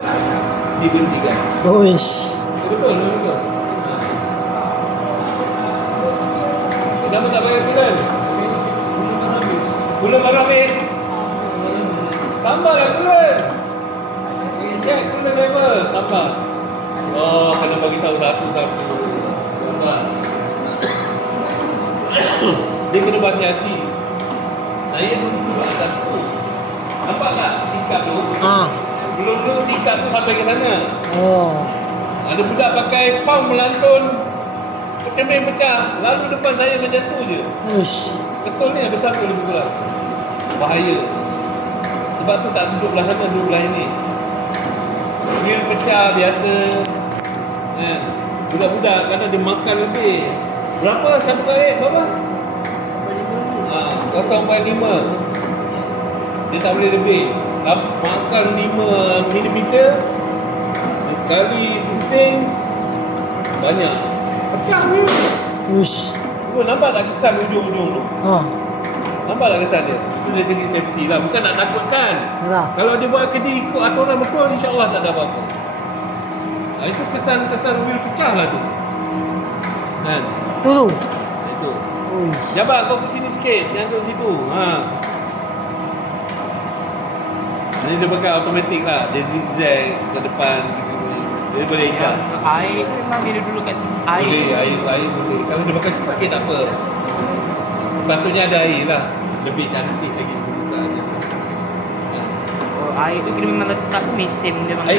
Diberhentikan. Uish. Betul. Kenapa tak bayar bulan? Bulan baru habis. Tambahlah bulan. Cek bulan level. Tambah. Oh, kena bagi tahu satu-satu. Tambah. Dia kena berhati-hati. Saya duduk atas tu. Nampak tak tingkap tu? Belum tingkap tu sampai ke sana. Oh. Ada budak pakai pam melantun, cermin pecah, lalu depan saya menjatuh je. Uish. Betul ni besar tu lebih kurang. Bahaya. Sebab tu tak duduk belah sana, duduk belah ini. Cermin pecah biasa. Budak-budak kadang dia makan lebih. Berapa satu kali? Berapa? 0.5. Dia tak boleh lebih. Makan 5mm. Sekali pusing banyak. Pecah ni. Uish. Kau nampak tak kesan ujung-ujung tu? Nampak tak kesan dia? Itu dari segi safety lah. Bukan nak takutkan. Yalah. Kalau dia buat kerja ikut aturan betul, insyaAllah tak ada apa-apa. Itu kesan-kesan wheel pecah lah tu. Kan? Tu. Itu. Uish. Jabat kau ke sini sikit. Jangan duduk situ. Ini dia pakai automatik lah. Dia zigzag ke depan. Dia boleh ikat. Air tu memang dia dulu kat air. Boleh, air boleh. Kalau dia pakai sikit tak apa. Sepatutnya ada air lah. Lebih cantik lagi. Oh, air tu kena memang letak mesin dia. Air